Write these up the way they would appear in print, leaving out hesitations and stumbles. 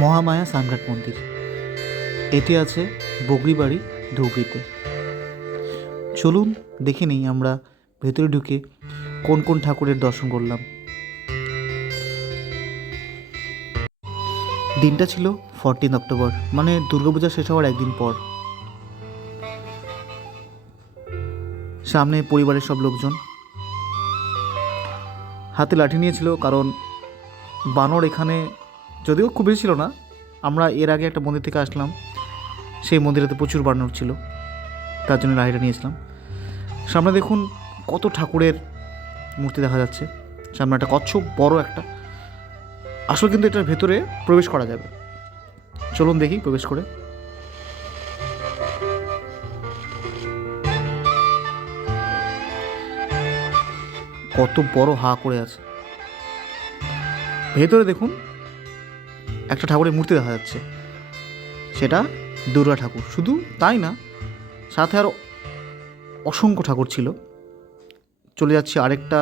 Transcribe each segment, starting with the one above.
মহামায়া সানঘাট মন্দির। এটি আছে বগরিবাড়ি, ধুবড়িতে। চলুন দেখে নিই আমরা ভেতরে ঢুকে কোন কোন ঠাকুরের দর্শন করলাম। দিনটা ছিল 14 অক্টোবর, মানে দুর্গাপূজা শেষ হওয়ার একদিন পর। সামনে পরিবারের সব লোকজন হাতে লাঠি নিয়েছিল, কারণ বানর এখানে যদিও খুব বেশি ছিল না। আমরা এর আগে একটা মন্দির থেকে আসলাম, সেই মন্দিরেতে প্রচুর বানর ছিল, তার জন্য লাঠিটা নিয়েছিলাম। সামনে দেখুন কত ঠাকুরের মূর্তি দেখা যাচ্ছে। সামনে একটা কচ্ছপ, বড় একটা। আসলে কিন্তু এটার ভেতরে প্রবেশ করা যাবে। চলুন দেখি প্রবেশ করে। কত বড় হা করে আছে। ভেতরে দেখুন একটা ঠাকুরের মূর্তি দেখা যাচ্ছে, সেটা দুর্গা ঠাকুর। শুধু তাই না, সাথে আরও অসংখ্য ঠাকুর ছিল। চলে যাচ্ছি আরেকটা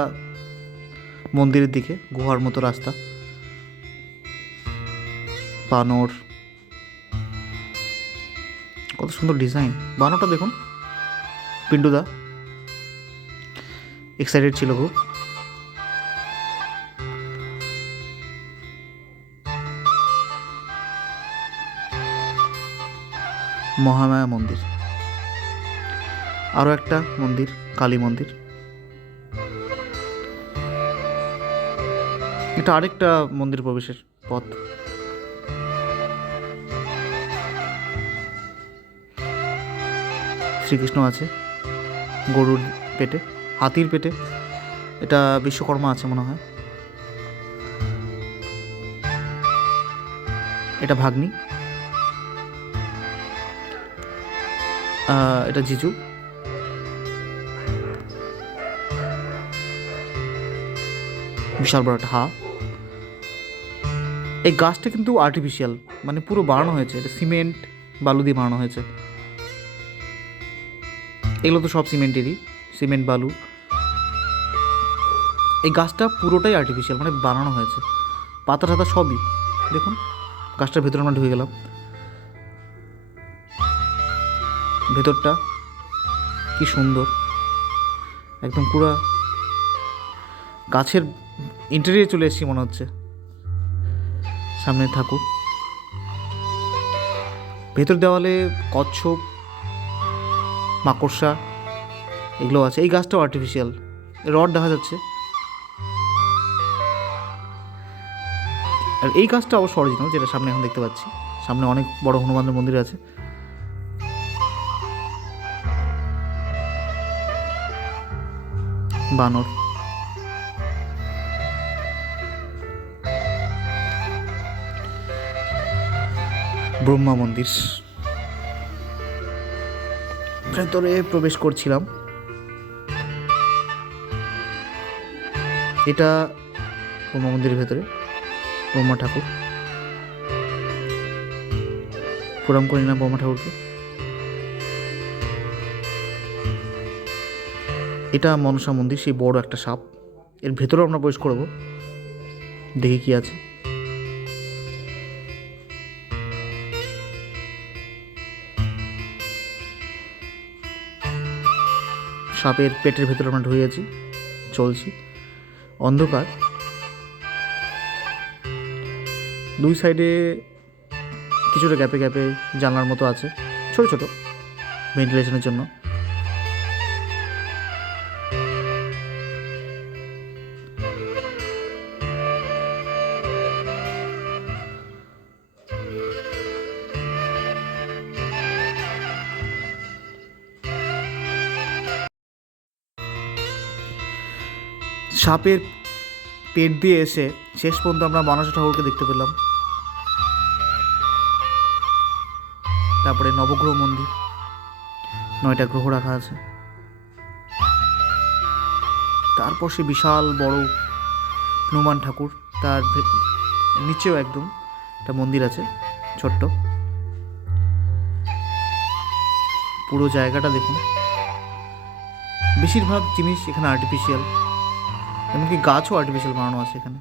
মন্দিরের দিকে, গুহার মতো রাস্তা। বানর, কত সুন্দর ডিজাইন। বানরটা দেখুন, পিন্টুদা এক্সাইটেড ছিল খুব। মহামায়া মন্দির, আরও একটা মন্দির, কালী মন্দির। এটা আরেকটা মন্দির প্রবেশের পথ। শ্রীকৃষ্ণ আছে গরুর পেটে, হাতির পেটে। এটা বিশ্বকর্মা আছে মনে হয়। এটা ভাগ্নি, এটা জিজু। বিশাল বড় একটা হা। এই গাছটা কিন্তু আর্টিফিশিয়াল, মানে পুরো বানানো হয়েছে। এটা সিমেন্ট বালু দিয়ে বানানো হয়েছে। এগুলো তো সব সিমেন্টেরই, সিমেন্ট বালু। এই গাছটা পুরোটাই আর্টিফিশিয়াল, মানে বানানো হয়েছে। পাতা টাতা সবই দেখুন। গাছটার ভেতরে আমরা ঢুকে গেলাম। ভেতরটা কি সুন্দর, একদম পুরো গাছের ইন্টেরিয়রে চলে এসেছি মনে হচ্ছে। সামনে ঠাকুর, ভেতর দেওয়ালে কচ্ছপ, মাকড়সা এগুলো আছে। এই গাছটাও আর্টিফিশিয়াল, রড দেখা যাচ্ছে। আর এই গাছটা অবশ্য অরিজিনাল, যেটা সামনে এখন দেখতে পাচ্ছি। সামনে অনেক বড় হনুমানের মন্দির আছে। বানর, ব্রহ্মা মন্দির। ভেতরে প্রবেশ করছিলাম। এটা ব্রহ্মা মন্দিরের ভেতরে ব্রহ্মা ঠাকুর। প্রণাম করি না ব্রহ্মা ঠাকুরকে। এটা মনসা মন্দির, সেই বড় একটা সাপ। এর ভেতরে আমরা প্রবেশ করব, দেখি কি আছে। সাপের পেটের ভেতরে আমরা ঢুকে গেছি, চলছি। অন্ধকার, দুই সাইডে কিছুটা গ্যাপে গ্যাপে জানলার মতো আছে, ছোট ছোট, ভেন্টিলেশনের জন্য। সাপের পেট দিয়ে এসে শেষ পর্যন্ত আমরা মনসা ঠাকুরকে দেখতে পেলাম। তারপরে নবগ্রহ মন্দির, 9টা গ্রহ রাখা আছে। তারপর সে বিশাল বড় হনুমান ঠাকুর, তার নিচেও একদম একটা মন্দির আছে ছোট্ট। পুরো জায়গাটা দেখুন, বেশিরভাগ জিনিস এখানে আর্টিফিশিয়াল, এমনকি গাছও আর্টিফিশিয়াল বানানো আছে এখানে।